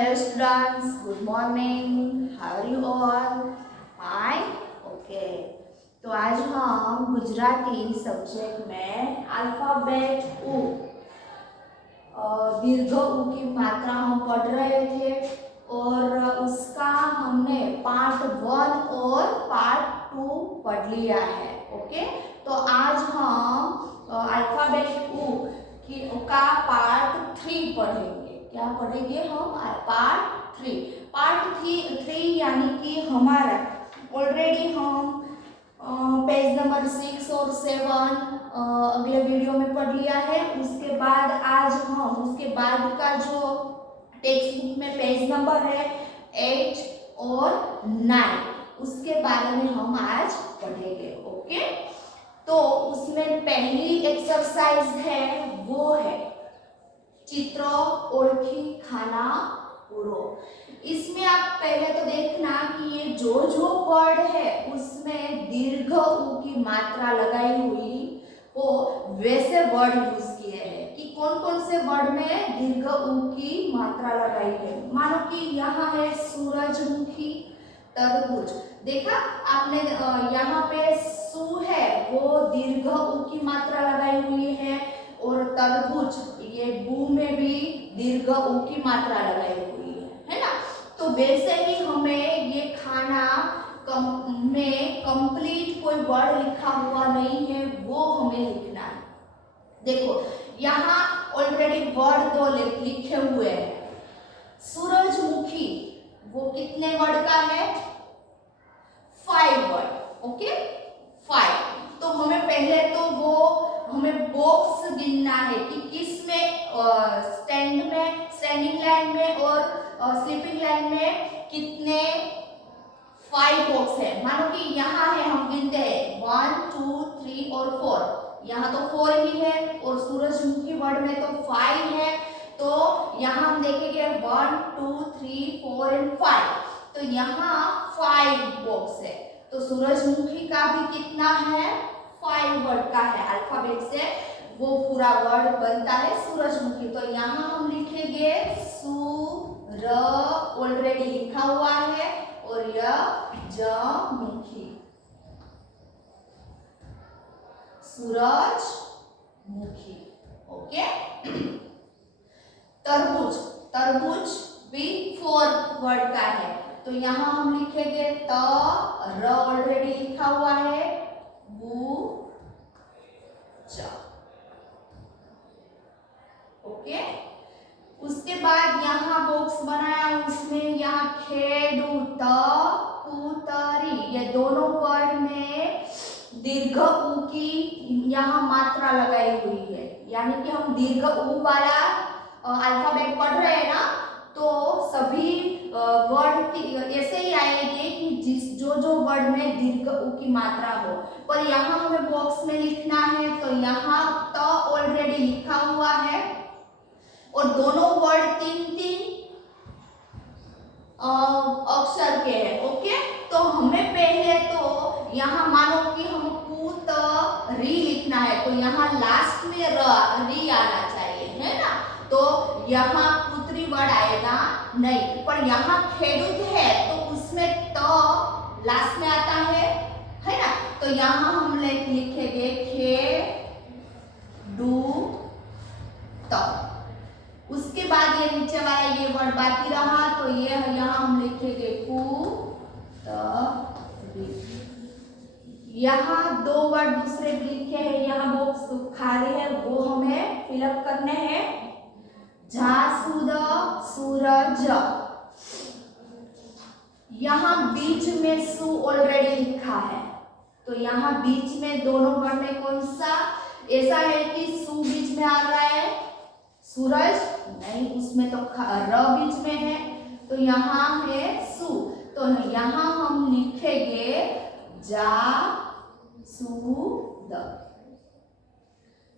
Hello students, good morning. How are you all? Fine? Okay. तो आज हम Gujarati subject में अल्फाबेट उ दीर्घ उ की मात्रा हम पढ़ रहे थे और उसका हमने पार्ट 1 और पार्ट 2 पढ़ लिया है. ओके, तो आज हम अल्फाबेट उ का पार्ट 3 पढ़ेंगे. क्या पढ़ेंगे हम? पार्ट 3. पार्ट 3 यानी कि हमारा ऑलरेडी हम पेज नंबर 6 और 7 अगले वीडियो में पढ़ लिया है. उसके बाद आज हम उसके बाद का जो टेक्स्ट बुक में पेज नंबर है 8 और 9 उसके बारे में हम आज पढ़ेंगे. ओके, तो उसमें पहली एक्सरसाइज है वो है चित्र ओळखी खाना पूरो. इसमें आप पहले तो देखना कि ये जो वर्ड है उसमें दीर्घ उ की मात्रा लगाई हुई वो वैसे वर्ड यूज किए हैं कि कौन कौन से वर्ड में दीर्घ उ की मात्रा लगाई है. मानो कि यहाँ है सूरजमुखी, तरबूज. देखा आपने यहाँ पे सु है वो दीर्घ उ की मात्रा लगाई हुई है और तरबूज ये बू में भी दीर्घ उ की मात्रा लगाई हुई है ना. तो वैसे ही हमें ये खाना में कंप्लीट कोई वर्ड लिखा हुआ नहीं है वो हमें लिखना है. देखो यहाँ ऑलरेडी वर्ड 2 लिखे हुए हैं. सूरजमुखी वो कितने वर्ड का है? 5 वर्ड. ओके, 5. तो हमें पहले तो वो हमें बॉक्स गिनना है कि किस में स्टैंडिंग लाइन में और स्लीपिंग लाइन में कितने 5 बॉक्स है. मानो कि यहाँ है हम गिनते हैं 1 2 3 और 4. यहाँ तो 4 ही है और सूरजमुखी वर्ड में तो 5 है. तो यहाँ हम देखेंगे 1 2 3 4 एंड 5. तो यहाँ 5 बॉक्स है. तो सूरजमुखी का भी कितना है? 5 वर्ड का है. अल्फाबेट से वो पूरा वर्ड बनता है सूरजमुखी. तो यहाँ हम लिखेंगे सूर, ऑलरेडी लिखा हुआ है, और यजमुखी. सूरजमुखी. ओके. तरबूज, तरबूज भी 4 वर्ड का है. तो यहाँ हम लिखेंगे त, र ऑलरेडी लिखा हुआ है, बू, च. ओके. उसके बाद यहाँ बॉक्स बनाया उसमें यहाँ खेडूत, कुतरी ये दोनों वर्ड में दीर्घ उ की यहाँ मात्रा लगाई हुई है. यानी कि हम दीर्घ उ वाला अल्फाबेट पढ़ रहे हैं ना, तो सभी वर्ड ऐसे ही आएंगे कि जो वर्ड में दीर्घ उ की मात्रा हो. पर यहाँ हमें बॉक्स में लिखना है तो यहाँ त ऑलरेडी लिखा हुआ है और दोनों वर्ड 3-3 अक्षर के हैं. ओके, तो हमें पहले तो यहाँ मानो कि हम कुतरी लिखना है तो यहाँ लास्ट में री आना चाहिए, है ना. तो यहाँ कुतरी वर्ड आएगा नहीं, पर यहाँ खेडूत है तो उसमें तो लास्ट में आता है ना. तो यहाँ हम लिखेंगे खेडूत. उसके बाद ये नीचे वाला ये वर्ड बाकी रहा तो ये यहाँ हम लिखेंगे कुतरी. यहाँ 2 वर्ड दूसरे भी लिखे हैं. यहाँ बॉक्स खाली है वो हमें फिलअप करने हैं. जासूद, सूरज. यहाँ बीच में सु ऑलरेडी लिखा है तो यहाँ बीच में दोनों वर्ड में कौन सा ऐसा है कि सु बीच में आ रहा है, सूरज नहीं, उसमें तो र बीच में है तो यहाँ है सु. तो यहाँ हम लिखेंगे जासूद.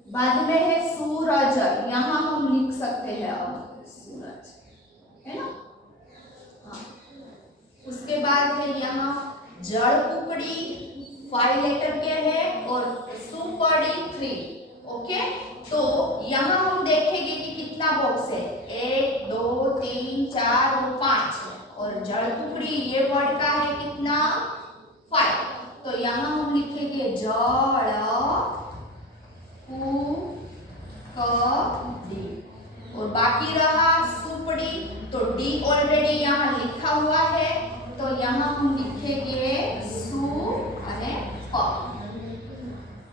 बाद में है सूरज, यहाँ हम लिख सकते हैं अब सूरज, है ना. हाँ. उसके बाद है यहाँ जड़ कुकड़ी 5 लेटर के है और सुपड़ी 3. ओके, तो यहाँ हम देखेंगे कि कितना बॉक्स है 1 2 3 4 वर्ड का है कितना 5। तो यहाँ हम लिखेंगे जड़ डी और बाकी रहा सुपड़ी। तो डी ऑलरेडी यहाँ लिखा हुआ है तो यहाँ हम लिखेंगे सु અને પ।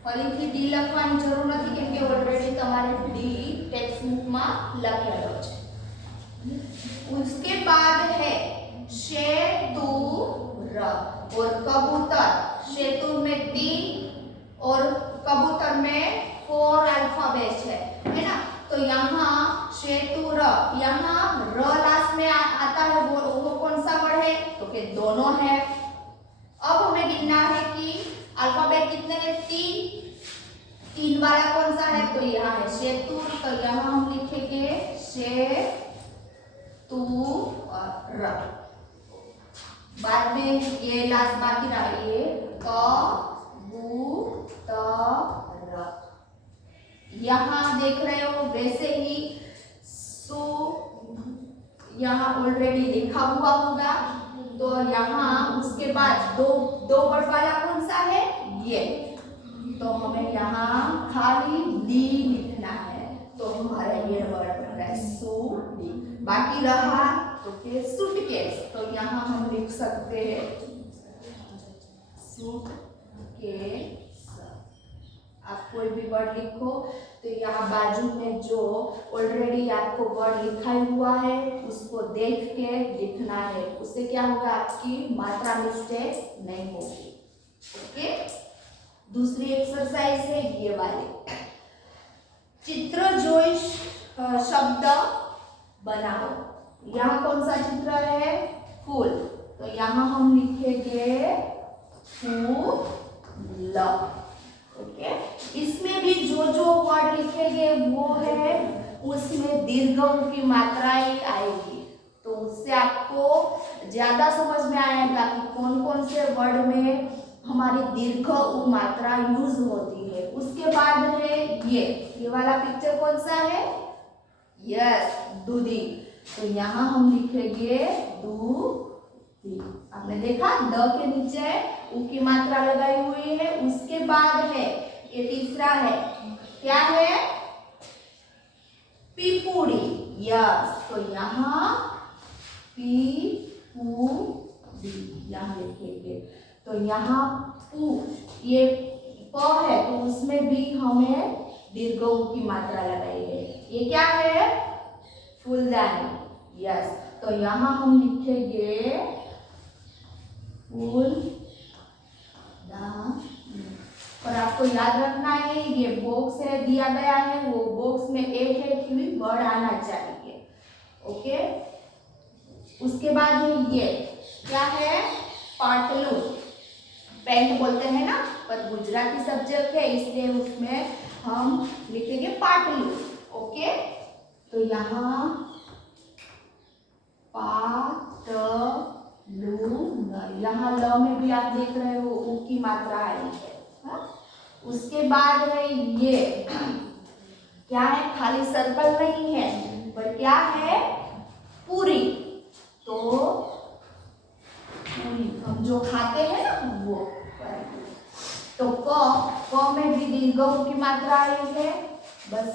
ફરીથી ડી લખવાની જરૂર નથી કેમ કે ઓલરેડી તમારે ડી ટેક્સ્ટ બુકમાં લખેલો છે। उसके बाद है शेतुर और कबूतर। शेतुर में 3 और कबूतर में 4 अल्फाबेट है ना। तो यहाँ शेतुर, यहाँ र लास्ट में आता है वो कौन सा वर्ड है तो कि दोनों है। अब हमें गिनना है कि अल्फाबेट कितने हैं 3 वाला कौन सा है तो यहाँ है शेतुर। तो यहाँ हम लिखेंगे शेतुर। बाद में ये लास्ट बाकी रहा ये कबूतर। यहाँ देख रहे हो वैसे ही सु यहाँ ऑलरेडी लिखा हुआ होगा। तो यहाँ उसके बाद दो वर्ड वाला कौन सा है ये। तो हमें यहाँ खाली डी लिखना है तो हमारा ये वर्ड बन रहा है सूट। बाकी रहा तो फिर सूटकेस। तो यहाँ हम लिख सकते हैं सूटकेस। आप कोई भी वर्ड लिखो तो यहाँ बाजू में जो ऑलरेडी आपको वर्ड लिखा हुआ है उसको देख के लिखना है। उससे क्या होगा आपकी मात्रा मिस्टेक नहीं होगी। ओके। दूसरी एक्सरसाइज है ये वाली चित्र जोई शब्द बनाओ। यहाँ कौन सा चित्र है फूल। तो यहाँ हम लिखेंगे फूल। ओके। इसमें भी जो वर्ड लिखेंगे वो है उसमें दीर्घ की मात्राएं आएगी। तो उससे आपको ज्यादा समझ में आएगा कि कौन कौन से वर्ड में हमारी दीर्घ मात्रा यूज होती है। उसके बाद है ये वाला पिक्चर कौन सा है यस दूधी। तो यहाँ हम लिखेंगे दूधी। आपने देखा द के नीचे उ की मात्रा लगाई हुई है। उसके बाद है ये तीसरा है क्या है पीपूड़ी। यस। तो यहाँ पीपूड़ी यहाँ लिखेंगे। तो यहाँ पू ये प है तो उसमें भी हमें दीर्घ की मात्रा लगाई है। ये क्या है फूलदानी। यस। तो यहाँ हम लिखेंगे फूलदानी। पर आपको याद रखना है ये बॉक्स है दिया गया है वो बॉक्स में एक ही वर्ड आना चाहिए। ओके। उसके बाद ये क्या है पाटलू। पेंट बोलते हैं ना पर गुजराती सब्जेक्ट है इसलिए उसमें हम लिखेंगे पाटलू। ओके। तो यहाँ पाटलू। यहाँ ल में भी आप देख रहे हो उ की मात्रा आई है। उसके बाद है ये क्या है खाली सर्कल नहीं है पर क्या है पूरी। तो हम जो खाते हैं ना वो। तो क में भी दीर्घ की मात्रा आई है बस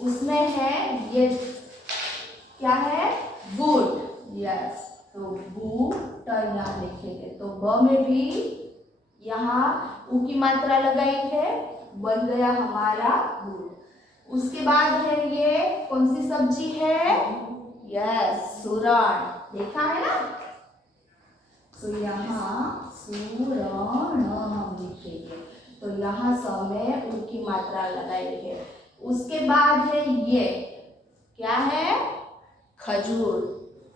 उसमें है ये क्या है बूट। यस। तो बूट यहाँ लिखेंगे। तो ब में भी यहाँ उ की मात्रा लगाई है बन गया हमारा बूट। उसके बाद है ये कौन सी सब्जी है यस सूरण। देखा है ना। तो यहाँ सूरण हम लिखेंगे। तो यहाँ समय उ की मात्रा लगाई है। उसके बाद है ये क्या है खजूर।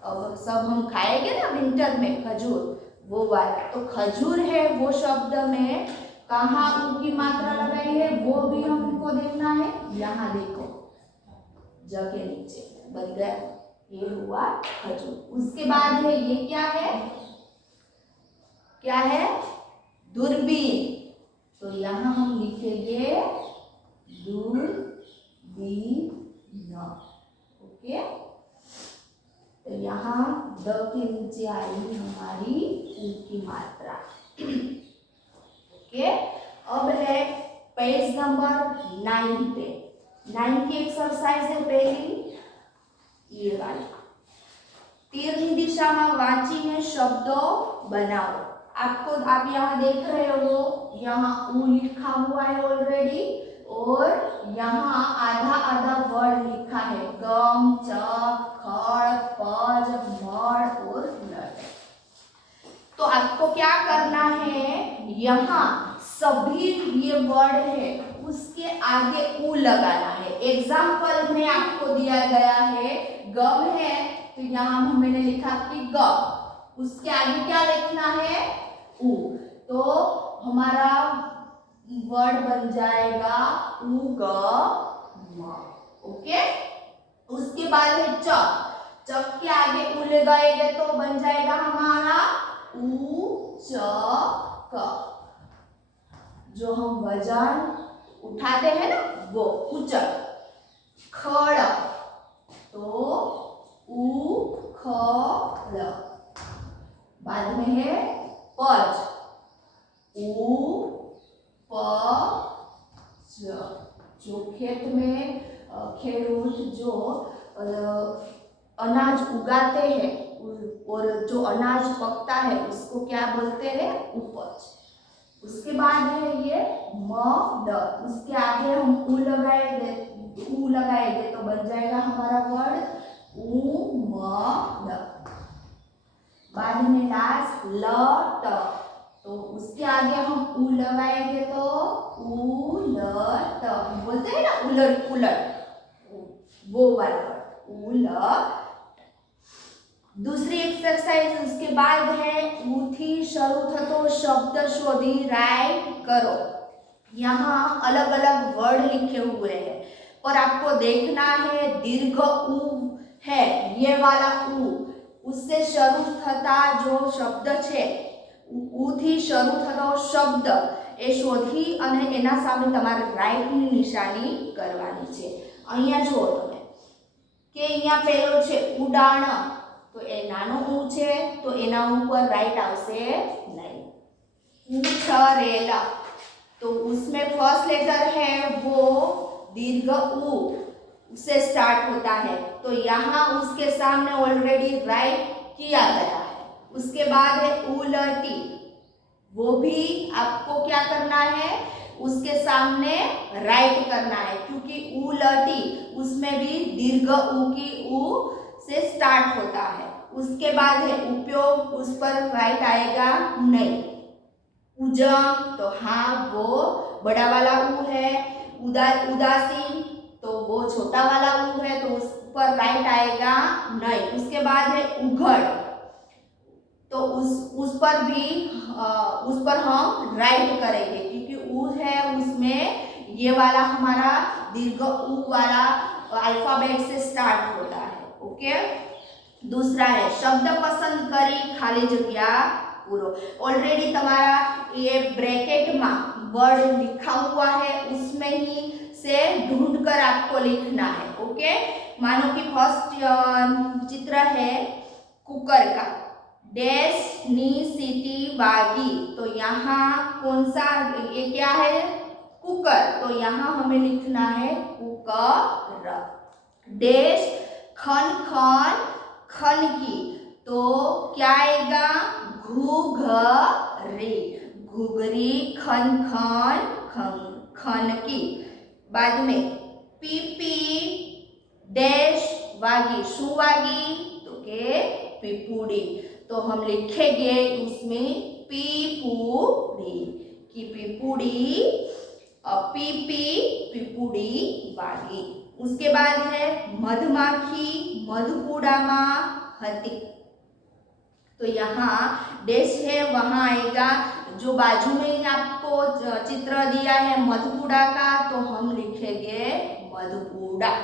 अब सब हम खाएंगे ना विंटर में खजूर वो वाला। तो खजूर है वो शब्द में कहाँ उ की मात्रा लगाई है वो भी हमको देखना है। यहाँ देखो ज के नीचे बन गया ये हुआ खजूर। उसके बाद है ये क्या है दूरबीन। तो यहाँ हम लिखेंगे दूरबीन। ओके। तो यहाँ द के नीचे आई हमारी ऊ की मात्रा। ओके, अब है पेज नंबर 9 पे। 9 की एक्सरसाइज है पहली, ये वाली। तीर दिशा में वांचीने शब्दों बनाओ। आप यहाँ देख रहे हो, यहाँ ऊ लिखा हुआ है ऑलरेडी, और यहाँ आधा आधा वर्ड लिखा है, गम, चक, खड़, पज, मड़ और लड़। तो आपको क्या करना है, यहाँ सभी ये वर्ड है उसके आगे ऊ लगाना है। एग्जाम्पल में आपको दिया गया है गम है, तो यहाँ मैंने लिखा कि गम, उसके आगे क्या लिखना है, ऊ। तो हमारा वर्ड बन जाएगा ऊ ग म। ओके, उसके बाद है चक। चक के आगे ऊ लगाएंगे तो बन जाएगा हमारा ऊ च क। जो हम वजन उठाते हैं ना, वो उचक। खड़, तो ऊ ख ल। बाद में है पज, ऊ प ज। जो खेत में खेडूत जो अनाज उगाते हैं और जो अनाज पकता है उसको क्या बोलते हैं, उपज। उसके बाद है ये म ड, उसके आगे हम ऊ लगाएंगे तो बन जाएगा हमारा वर्ड ऊ म ड। बाद में लास्ट ल ट, तो उसके आगे हम ऊ लगाएंगे तो ऊ ल ट। बोलते हैं ना उलट पुलट, वो वाला ऊ ल। दूसरी एक्सरसाइज उसके बाद है ऊ थी शरू थतो शब्द शोधी राइट करो। यहाँ अलग अलग वर्ड लिखे हुए हैं, पर आपको देखना है दीर्घ ऊ है, ये वाला ऊ, उससे शरू थता जो शब्द छे, ऊ थी शरू थतो शब्द ए शोधी અને એના સામે તમારે રાઈટ ની નિશાની કરવાની છે। અહીંયા જો તમે કે અહીંયા પહેલો છે ઉડાણ, तो ए नानो ऊ छे तो एना ऊपर राइट आवशे नहीं। उछरेला, तो उसमें फर्स्ट लेटर है वो दीर्घ ऊ से स्टार्ट होता है, तो यहाँ उसके सामने ऑलरेडी राइट किया गया है। उसके बाद है उलटी, वो भी आपको क्या करना है, उसके सामने राइट करना है, क्योंकि उलटी उसमें भी दीर्घ ऊ की ऊ से स्टार्ट होता है। उसके बाद है उपयोग, उस पर राइट आएगा नहीं। उजम, तो हाँ वो बड़ा वाला ऊ है। उदासीन, तो वो छोटा वाला ऊ है, तो उस पर राइट आएगा नहीं। उसके बाद है उघड़, तो उस पर भी उस पर हम राइट करेंगे, क्योंकि ऊ है उसमें ये वाला हमारा दीर्घ ऊ वाला अल्फाबेट से स्टार्ट होता है। ओके, दूसरा है शब्द पसंद करी खाली जगह पूरो। ऑलरेडी तुम्हारा ये ब्रैकेट में वर्ड लिखा हुआ है, उसमें ही से ढूंढकर आपको लिखना है। ओके, मानो कि फर्स्ट चित्र है कुकर का, डैश नी सीटी वागी, तो यहाँ कौन सा, ये क्या है, कुकर, तो यहाँ हमें लिखना है कुकर। डैश खन खन खन की, तो क्या आएगा, घुघरी, घुघरी खन खन खन की। बाद में पीपी डैश वागी, शू वागी, तो के पीपूड़ी, तो हम लिखेंगे उसमें पीपूड़ी की पीपूड़ी, पीपी पीपूड़ी वागी। उसके बाद है मधमाखी मधुपुड़ा हती, तो यहाँ डैश है, वहाँ आएगा जो बाजू में ही आपको चित्र दिया है मधुपुड़ा का, तो हम लिखेंगे मधुपुड़ा।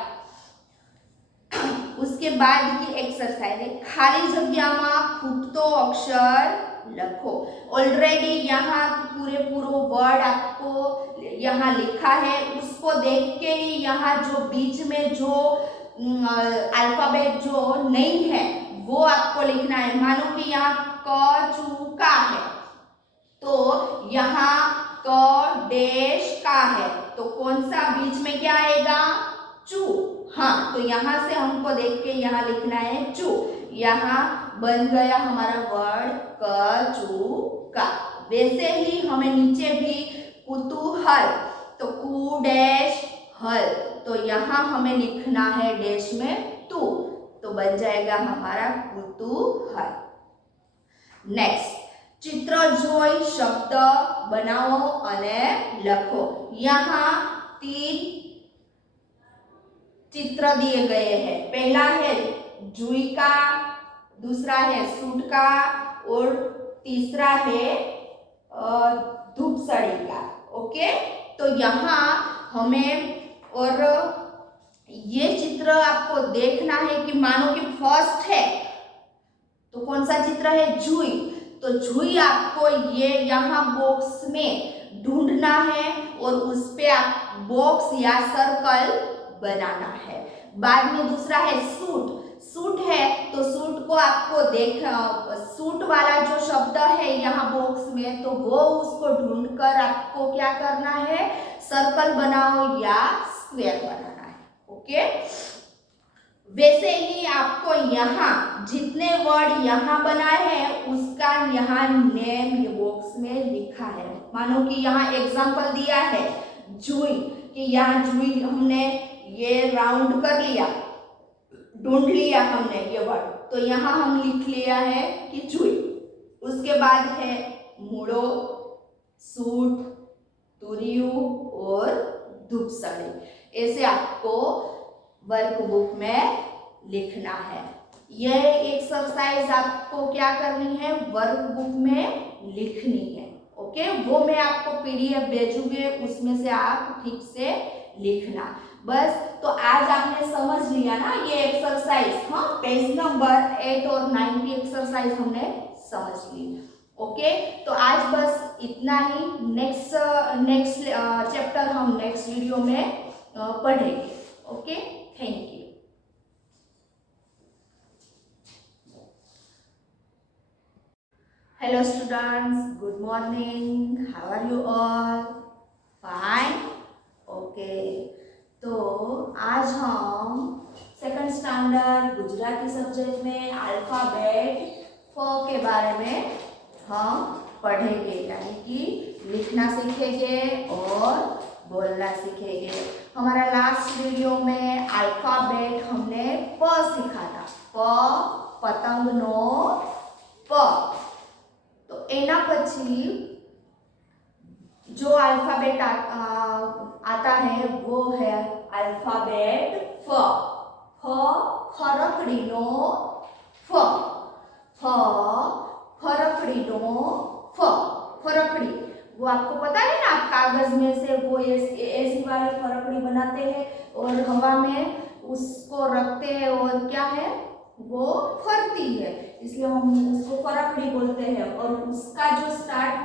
उसके बाद की एक्सरसाइज है खाली जगह में खूबतो अक्षर लखो। ऑलरेडी यहाँ पूरो वर्ड आपको यहाँ लिखा है, उसको देख के ही यहाँ जो बीच में जो अल्फाबेट जो नहीं है वो आपको लिखना है। मानो कि यहाँ क चू का है तो यहाँ क डैश का है, तो कौन सा बीच में क्या आएगा? चू। हाँ, तो यहाँ से हमको देख के यहाँ लिखना है चू। यहाँ बन गया हमारा वर्ड क चू का। वैसे ही हमें नीचे भी कुतूहल, तो कु डैश हल, तो यहाँ हमें लिखना है डैश में तू, तो बन जाएगा हमारा कुतूहल। नेक्स्ट, चित्र જોઈ शब्द बनाओ અને લખો। यहाँ 3 चित्र दिए गए हैं। पहला है जुई का, दूसरा है सूट का और तीसरा है धूपसड़ी का। ओके, तो यहाँ हमें और ये चित्र आपको देखना है कि मानो कि फर्स्ट है तो कौन सा चित्र है? जुई। तो जुई आपको ये यहाँ बॉक्स में ढूंढना है और उस पे आप बॉक्स या सर्कल बनाना है। बाद में दूसरा है सूट। सूट है तो सूट को आपको सूट वाला जो शब्द है यहाँ बॉक्स में, तो वो उसको ढूंढकर आपको क्या करना है? सर्कल बनाओ या स्क्वायर बनाना है। ओके, वैसे ही आपको यहाँ जितने वर्ड यहाँ बनाए हैं उसका यहाँ नेम ये बॉक्स में लिखा है। मानो कि यहाँ एग्जांपल दिया है जुई, कि यहाँ जुई हमने ये राउंड कर लिया, ढूंढ लिया हमने ये वर्ड, तो यहाँ हम लिख लिया है कि जुई। उसके बाद है मूड़ो, सूट, तुरियू और धूपसड़ी। ऐसे आपको वर्कबुक में लिखना है। यह एक्सरसाइज आपको क्या करनी है? वर्कबुक में लिखनी है। ओके, वो मैं आपको पीडीएफ भेजूंगी, उसमें से आप ठीक से लिखना। बस, तो आज आपने समझ लिया ना ये एक्सरसाइज। हाँ, पेज नंबर 8 और 9 की एक्सरसाइज हमने समझ ली। ओके, तो आज बस इतना ही। नेक्स्ट चैप्टर हम नेक्स्ट वीडियो में पढ़ेंगे। Okay, thank you. Hello students, good morning. How are you all? Fine? Okay. तो आज हम सेकंड स्टैंडर्ड गुजराती सब्जेक्ट में अल्फाबेट फ के बारे में हम पढ़ेंगे, यानी कि लिखना सीखेंगे और बोलना सीखेंगे। हमारा लास्ट वीडियो में अल्फाबेट हमने प सीखा था। प पतंगनो प। तो एना पछी जो अल्फाबेट आता है वो है अल्फाबेट फ। फ फरकड़ीनो फ। फ फरकड़ीनो फ। फरकड़ी, वो आपको पता है ना, आप कागज में से वो ऐसी वाली फरकड़ी बनाते हैं और हवा में उसको रखते हैं और क्या है, वो फरती है, इसलिए हम उसको फरकड़ी बोलते हैं। और उसका जो स्टार्ट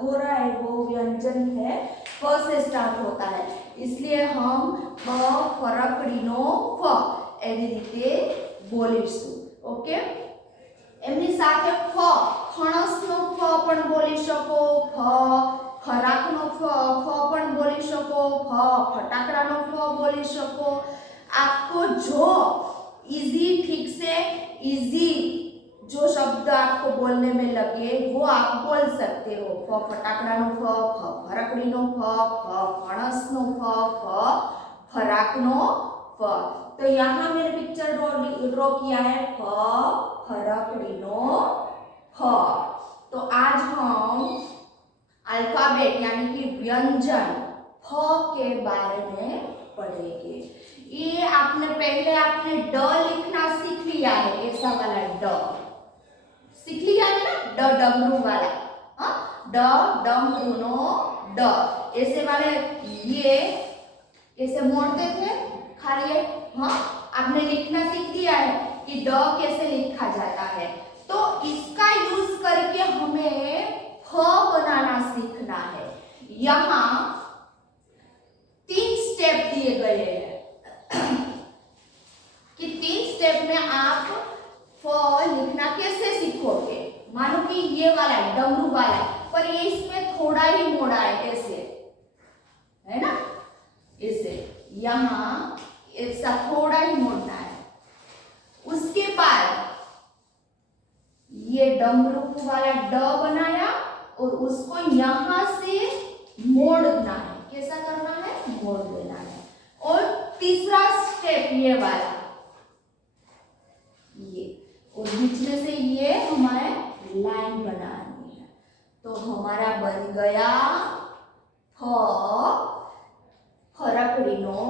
हो रहा है वो व्यंजन है फ से स्टार्ट होता है, इसलिए हम फ फरकड़ीनो फ એવી રીતે બોલીશું। ઓકે, એમની સાથે ફ ફણસનો ફ પણ બોલી શકો, ફ ફરાકનો ફ પણ બોલી શકો, ફ ફટાકડાનો ફ બોલી શકો। आपको जो इजी, ठीक से इजी जो शब्द आपको बोलने में लगे वो आप बोल सकते हो। फ फटाकडानो फ, फ फरकड़ीनो फ, फ फणसनो फ, फ फराकनो फ। तो यहाँ मैंने पिक्चर ड्रॉ किया है फ फरकड़ीनो फ। तो आज हम अल्फाबेट यानी कि व्यंजन फ के बारे में पढ़ेंगे। ये आपने पहले आपने ड लिखना सीख लिया है, ऐसा वाला ड सीख लिया है ना, ड डमरू वाला। हाँ, ड डमरूनो ड, ऐसे वाले ये ऐसे मोड़ते थे खाली। हाँ, आपने लिखना सीख लिया है कि ड कैसे लिखा जाता है। तो इसका यूज करके हमें फ बनाना सीखना है। यहाँ 3 स्टेप दिए गए हैं कि 3 स्टेप में आप फ लिखना कैसे सीखोगे? मानो कि ये वाला है, डमरू वाला है, पर ये इसमें थोड़ा ही मोड़ा है, ऐसे है ना, ऐसे यहाँ ऐसा थोड़ा ही मोड़ना है। उसके बाद ये डमरू वाला ड बनाया और उसको यहां से मोड़ना है। कैसा करना है? मोड़ देना है। और तीसरा स्टेप ये वाला, ये, और बीच में से ये हमारे लाइन बनानी है। तो हमारा बन गया फ फरकड़ीनो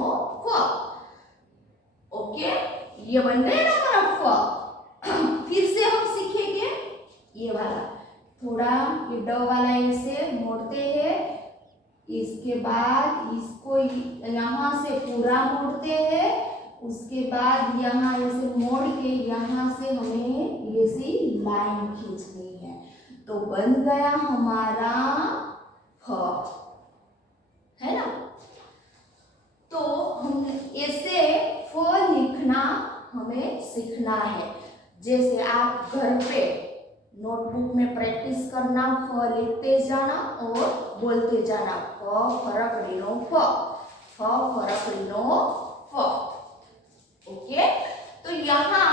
फ। ओके, ये बन गया ना हमारा फ। फिर से हम सीखेंगे ये वाला, थोड़ा ये ड वाला ऐसे मोड़ते हैं, इसके बाद इसको यहाँ से पूरा मोड़ते हैं, उसके बाद यहाँ ऐसे मोड़ के यहाँ से हमें ऐसी लाइन खींचनी है। तो बन गया हमारा फ, है ना। तो हम ऐसे फ लिखना हमें सीखना है। जैसे आप घर पे नोटबुक में प्रैक्टिस करना, फ लिखते जाना और बोलते जाना, फ फरकड़ीनो फ, फ फरकड़ीनो फ। ओके, तो यहाँ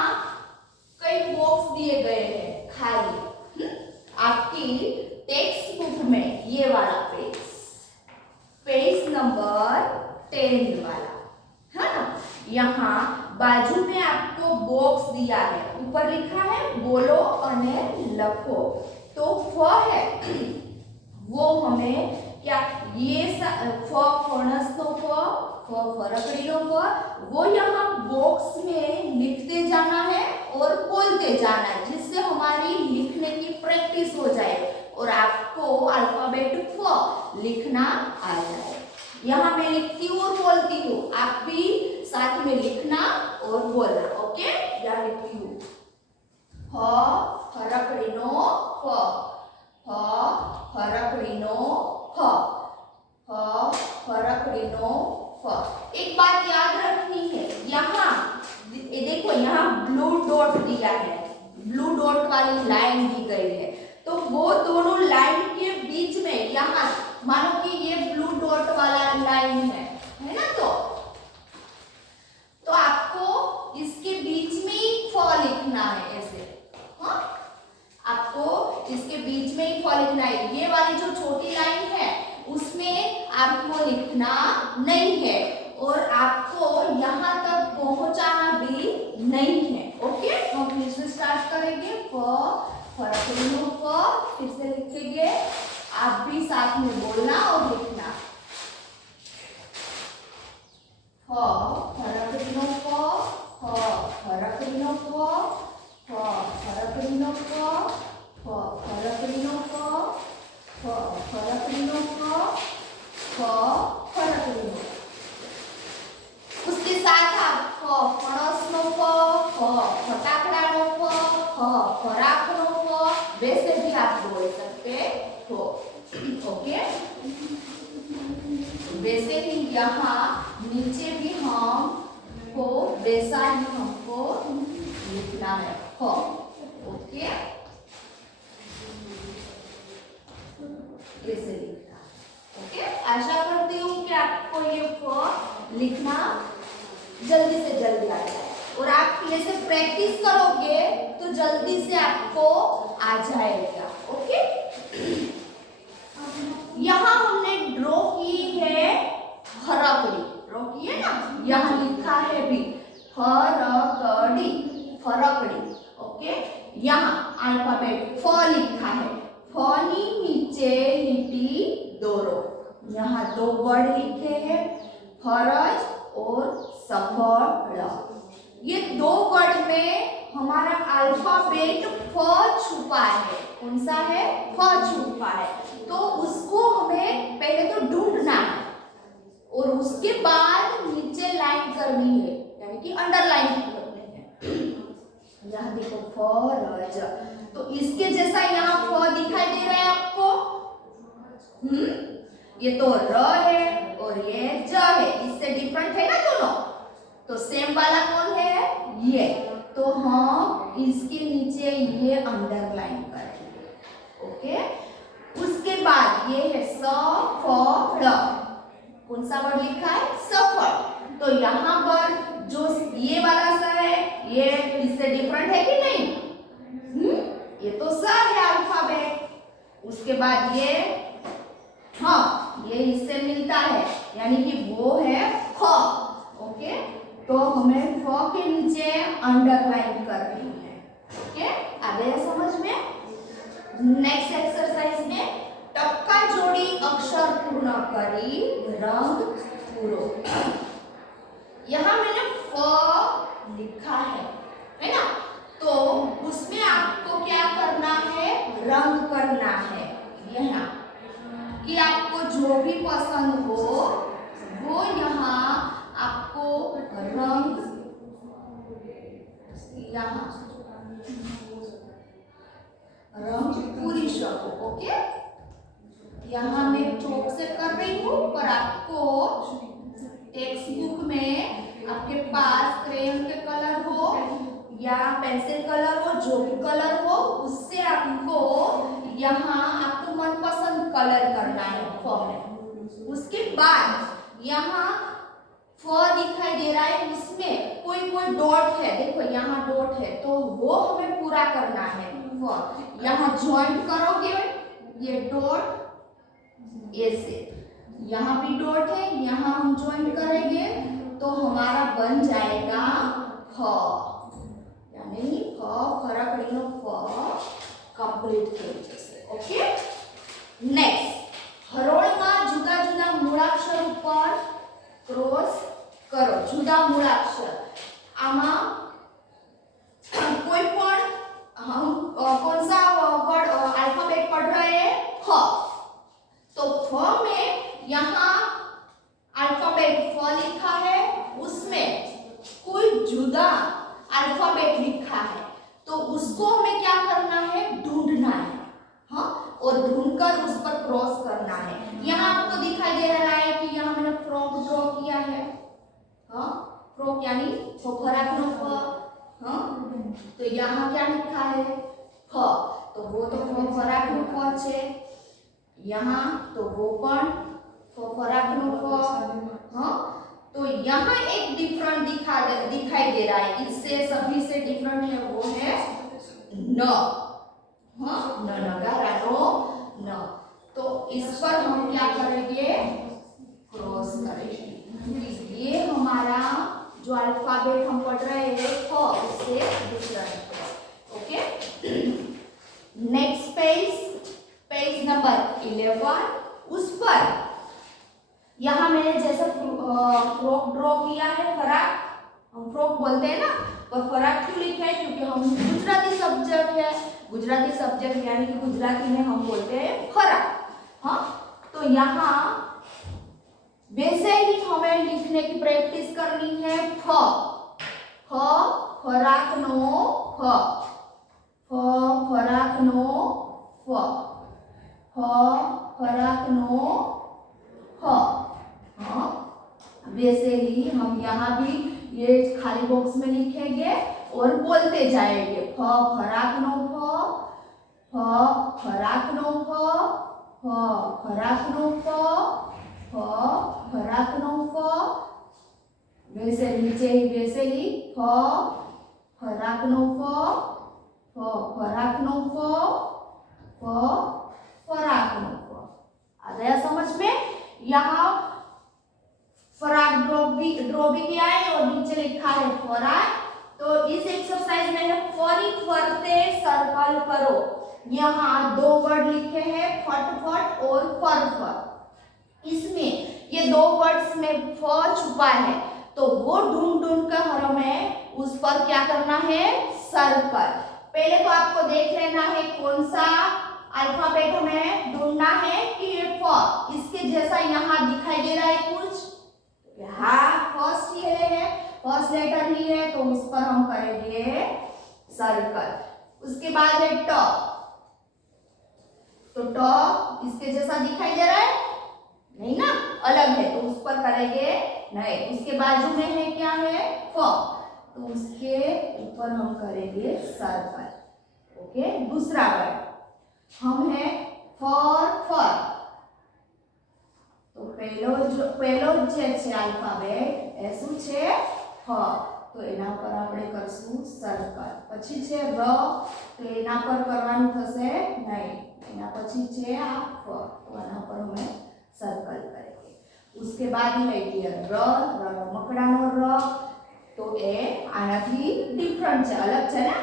कई बॉक्स दिए गए हैं खाली आपकी टेक्स्ट बुक में। ये वाला पेज, पेज नंबर 10 वाला है ना। यहाँ बाजू में आपको बॉक्स दिया है, ऊपर लिखा है बोलो अने लखो। तो फ है वो हमें क्या, ये फ फणस नो फ फरकड़ी नो फ, वो यहाँ बॉक्स में लिखते जाना है और बोलते जाना है, जिससे हमारी लिखने की प्रैक्टिस हो जाए और आपको अल्फाबेट फ लिखना आ जाए। यहाँ मैं लिखती हूँ और बोलती हूँ, आप भी साथ में लिखना और बोलना। ओके, यहाँ लिखती हूँ फ फरकड़ीनो फ, फ फरकड़ीनो फ, फ फरकड़ीनो फ। एक बात याद रखनी है, यहाँ देखो यहाँ ब्लू डॉट दिया है, ब्लू डॉट वाली लाइन दी गई है। तो वो दोनों लाइन के बीच में यहाँ मानो कि ये ब्लू डॉट वाला लाइन है ना, तो आपको इसके बीच में ही फ लिखना है ऐसे। हाँ, आपको इसके बीच में ही फ लिखना है। ये वाली जो छोटी लाइन है उसमें आपको लिखना नहीं है और आपको यहाँ तक पहुंचाना भी नहीं है। ओके, हम फिर से स्टार्ट करेंगे। फ फरकड़ीनो फ, फिर से लिखेंगे, आप भी साथ में बोलना और लिखना। फ फरकड़ीनो फ, फ फरकड़ीनो फ, फ फरकड़ीनो फ, फ फरकड़ीनो फ, फ फरकड़ीनो फ, फ फरकड़ीनो। उसके साथ आप फ फणसनो फ, फ फटाकड़ानो फ, फ फराकनो फ, वैसे भी आप बोल सकते हो। ओके, वैसे ही यहाँ नीचे भी हम को वैसा ही हमको लिखना है फ। ओके, ऐसे लिखना। ओके, आशा करती हूँ कि आपको ये फ लिखना जल्दी से जल्दी आ जाए और आप ऐसे प्रैक्टिस करोगे तो जल्दी से आपको आ जाएगा। ओके, यहाँ हमने ड्रॉ की है फरकड़ी, ड्रॉ की है ना, यहाँ लिखा है भी फरकड़ी, फरकड़ी। ओके, यहाँ अल्फाबेट फ लिखा है, फ नी नीचे लिटी दोरो, यहाँ दो वर्ड लिखे हैं, फरज और सफल। ये दो वर्ड में हमारा अल्फाबेट फ छुपा है। कौन सा है? फ छुपा है। तो उसको हमें पहले तो ढूंढना है और उसके बाद नीचे लाइन करनी है, यानी कि अंडरलाइन करनी है। यहाँ देखो फरज, तो इसके जैसा यहाँ फ दिखाई दे रहा है आपको। ये तो र है और ये ज है, इससे डिफरेंट है ना दोनों। तो सेम वाला कौन है? ये। तो हम इसके नीचे ये अंडरलाइन करेंगे। ओके, उसके बाद ये है सफल। कौन सा वर्ड लिखा है? सफल। तो यहाँ पर जो ये वाला स है ये इससे डिफरेंट है कि नहीं? ये तो स है अल्फाबेट। उसके बाद ये हाँ, ये इससे मिलता है यानी कि वो है फ। ओके, तो हमें फ के नीचे अंडरलाइन करनी है। ओके, आ गया समझ में? नेक्स्ट एक्सरसाइज में टक्का जोड़ी अक्षर पूर्ण करी रंग पूरो। यहाँ मैंने फ लिखा है ना? तो उसमें आपको क्या करना है? रंग करना है। यहाँ कि आपको जो भी पसंद हो वो यहाँ आपको रंग यहाँ रंग पूरी सको। ओके, यहाँ मैं चौक से कर रही हूँ, पर आपको टेक्स्ट बुक में आपके पास क्रेयन के कलर हो या पेंसिल कलर हो, जो भी कलर हो उससे आपको यहाँ आपको मनपसंद कलर करना है फॉर्म में। उसके बाद यहाँ फ दिखाई दे रहा है, उसमें कोई कोई डॉट है, देखो यहाँ डॉट है, तो वो हमें पूरा करना है। फ यहाँ ज्वाइंट करोगे ये डॉट ऐसे, यहाँ भी डॉट है, यहाँ हम ज्वाइंट करेंगे तो हमारा बन जाएगा फ, यानी फ फराकड़ी फ कंप्लीट થઈ જશે। ओके, नेक्स्ट हरोळમાં જુદા જુદા મૂળાક્ષર ઉપર ક્રોસ કરો। જુદા મૂળાક્ષર આમાં कोई पण हम कौन सा वर्ड अल्फाबेट पढ़ रहे हैं? फ। तो फ में यहाँ अल्फाबेट फ लिखा है, उसमें कोई जुदा अल्फाबेट लिखा है, तो उसको हमें क्या करना है? ढूंढना है। हाँ, और ढूंढकर उस पर क्रॉस करना है। यहाँ आपको दिखाई दे रहा है कि यहाँ मैंने फ्रॉक ड्रॉ किया है। हाँ, फ्रॉक यानी फराक नो फ। हाँ, तो यहाँ क्या लिखा है? फ। तो वो तो फराक नो फ छे। यहाँ तो वो पण फराक नो फ। हाँ, तो यहाँ एक डिफरेंट दिखाई दे रहा है, इससे सभी से डिफरेंट है, वो है न। हाँ, न नगारा नो न। तो इस पर हम क्या करेंगे? क्रॉस करेंगे। ये हमारा जो अल्फाबेट हम पढ़ रहे हैं फ, उससे डिफरेंट है। Okay, next page number 11। उस पर यहाँ मैंने जैसा फ्रॉक ड्रॉ किया है, फराक हम फ्रॉक बोलते हैं ना, पर फराक क्यों लिखा है? क्योंकि हम गुजराती सब्जेक्ट है, गुजराती सब्जेक्ट यानी कि गुजराती में हम बोलते हैं फराक। हाँ, तो यहाँ वैसे ही हमें लिखने की प्रैक्टिस करनी है। फ फराक नो फ, फराक नो फ, फराक नो फ। हाँ, वैसे ही हम यहाँ भी ये खाली बॉक्स में लिखेंगे और बोलते जाएंगे। फ फराक नो फ, फराक नो फ, फराक नो फ, फराक नो फ। वैसे नीचे ही वैसे ही फ फराक नो फ, फराक नो फ, फराक नो फ। आ गया समझ में? यहाँ फराक ड्रॉ भी किया है और नीचे लिखा है फराक। तो इस एक्सरसाइज में है फरी फरते सर्कल करो। यहाँ दो वर्ड लिखे हैं, फटफट और फरफर। इसमें ये दो वर्ड्स में फ छुपा है, तो वो ढूंढ कर हमें उस पर क्या करना है? सर्कल। पहले तो आपको देख लेना है कौन सा अल्फाबेट हमें ढूंढना है कि ये फ, इसके जैसा यहाँ दिखाई दे रहा है कुछ। हाँ, फर्स्ट ये है, फर्स्ट लेटर ही है, तो उस पर हम करेंगे सर्कल। उसके बाद है ट, तो ट इसके जैसा दिखाई दे रहा है? नहीं ना, अलग है, तो उस पर करेंगे नहीं। उसके बाजू में है क्या है? फ, तो उसके ऊपर हम करेंगे सर्कल। ओके, दूसरा वर्ड हम है फर। तो પહેલો જે છે આલ્ફાબેટ એ શું છે ફ, તો એના પર આપણે કરશું સર્કલ। પછી છે ર, તો એના પર કરવાનું થશે નહીં, એના પછી છે આ ફ, તો આના પર અમે સર્કલ કરેंगे। उसके बाद લઈએ ર, રમકડાનો ર, तो ए આનાથી ડિફરન્ટ છે, અલગ છે ને।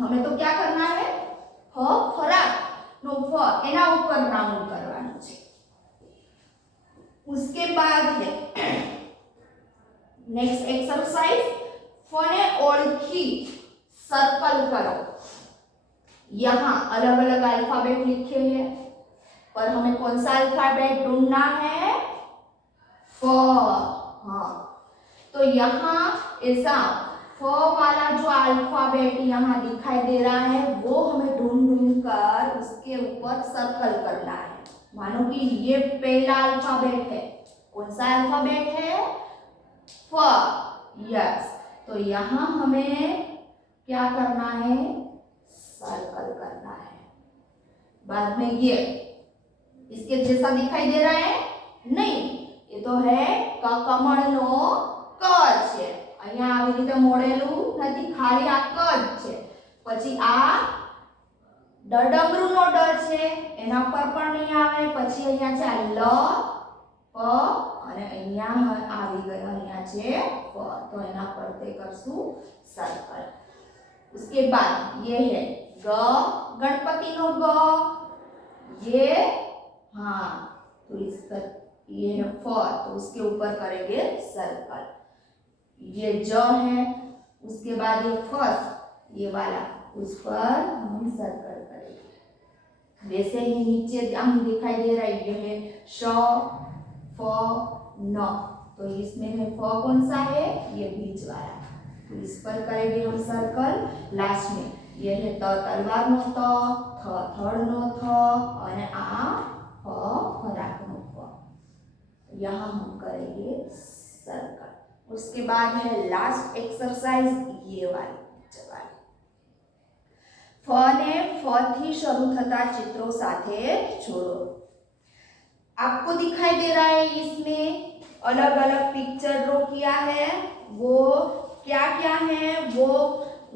हमें तो क्या करना है, फ फराक नो फ એના ઉપર રાઉન્ડ કરવાનું છે। उसके बाद है नेक्स्ट एक्सरसाइज, फने ओळखी सर्कल करो। यहाँ अलग अलग अल्फाबेट लिखे हैं, पर हमें कौन सा अल्फाबेट ढूंढना है, फ। हाँ, तो यहाँ ऐसा फ वाला जो अल्फाबेट यहाँ दिखाई दे रहा है वो हमें ढूंढ कर उसके ऊपर सर्कल करना है। मानो कि ये पहला अल्फाबेट है, कौन सा अल्फाबेट है, फ। यस, तो यहाँ हमें क्या करना है, सर्कल करना है। बाद में ये इसके जैसा दिखाई दे रहा है, नहीं, ये तो है कमळनो क છે। અહીંયા આવી રીતે મોડેલું નથી, ખાલી આ ક જ છે। પછી આ ડમરૂનો ડ છે, એના પર પણ નહીં આવે। પછી અહીંયા છે લ પ અને અહીંયા આવી ગયો, અહીંયા છે ફ, તો એના પર તે કરશું सर्कल। उसके बाद ये है ग, गणपतिनो ग, ये हाँ, तो इसका ये है फ, तो उसके ऊपर करेंगे सर्कल। ये ज है, उसके बाद ये फर्स्ट ये वाला, उस पर हम सर्कल करेंगे। वैसे ही नीचे हम दिखाई दे रहा है, ये है श फ न, तो इसमें है फ कौन सा है, ये बीच वाला, तो इस पर करेंगे हम सर्कल। लास्ट में ये है त तलवार नो त, थ थड़ नो थ, और आ फ फराक नो फ, यहाँ हम करेंगे सर्कल। उसके बाद है लास्ट एक्सरसाइज, ये वाली जवाब। फ ने फ थी शुरू थता चित्रों साथे जोड़ो। आपको दिखाई दे रहा है इसमें अलग अलग पिक्चर ड्रॉ किया है, वो क्या क्या है, वो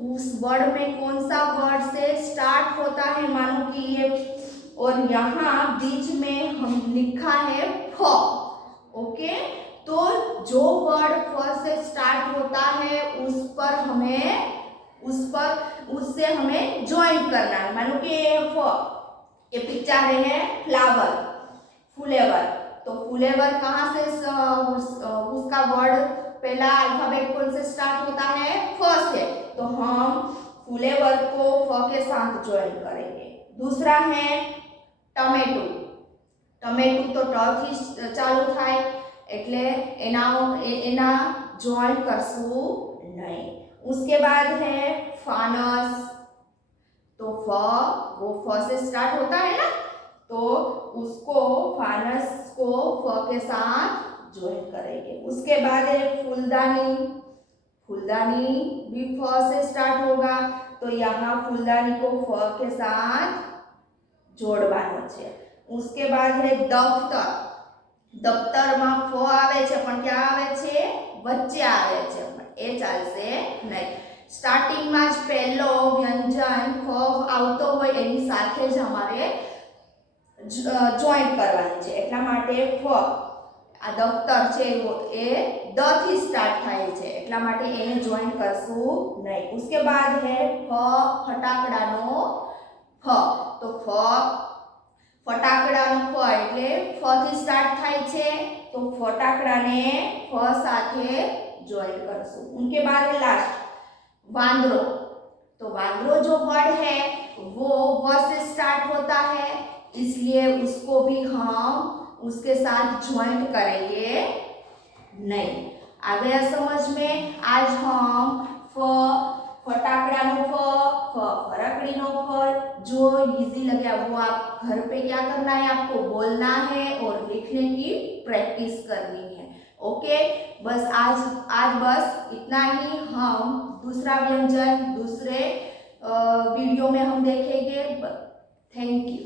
उस वर्ड में कौन सा वर्ड से स्टार्ट होता है, मानो कि ये, और यहाँ बीच में हम लिखा है फ। ओके, तो जो वर्ड फ से स्टार्ट होता है उससे हमें ज्वाइन करना है। मानो कि ये पिक्चर है फ्लावर, फुलेवर, तो फुलेवर कहाँ से उसका वर्ड पहला अल्फाबेट कौन से स्टार्ट होता है, फ से, तो हम फुलेवर को फ के साथ ज्वाइन करेंगे। दूसरा है टमेटो, टमेटो तो ट थी चालू थाय, એટલે એના ज्वाइन करसू नहीं। उसके बाद है फानस, तो फ वो फ से स्टार्ट होता है ना, तो उसको फानस को फ के साथ ज्वाइन करेंगे। उसके बाद है फूलदानी, फूलदानी भी फ से स्टार्ट होगा, तो यहाँ फूलदानी को फ के साथ जोड़वानो छे। उसके बाद है दफ्तर, दफ्तर में फ आवे छे पण क्या आवे छे, वच्चे आवे छे, पण ए चालशे नहीं। स्टार्टिंग में ज पहलो व्यंजन फ आवतो होय एनी साथे ज हमारे ज्वाइन करवानी छे, એટલા માટે फ आ दफ्तर छे ए द थी स्टार्ट थाय छे, એટલા માટે એને ज्वाइन करशुं नहीं। उसके बाद है फ फटाकडानो फ, तो फ फटाकडानो फ એટલે फ થી સ્ટાર્ટ થાય છે, તો ફટાકડાને फ સાથે જોઈન કરશું। उनके बाद लास्ट वांदरो, तो वांदरो जो वर्ड है वो व से स्टार्ट होता है, इसलिए उसको भी हम उसके साथ ज्वाइन करेंगे नहीं। आ गया समझ में? आज हम फ फटाकडानो फ, फरकड़ीनो फ, जो इजी लगे वो आप घर पे क्या करना है, आपको बोलना है और लिखने की प्रैक्टिस करनी है। ओके, बस आज बस इतना ही। हम दूसरा व्यंजन दूसरे वीडियो में हम देखेंगे। Thank you.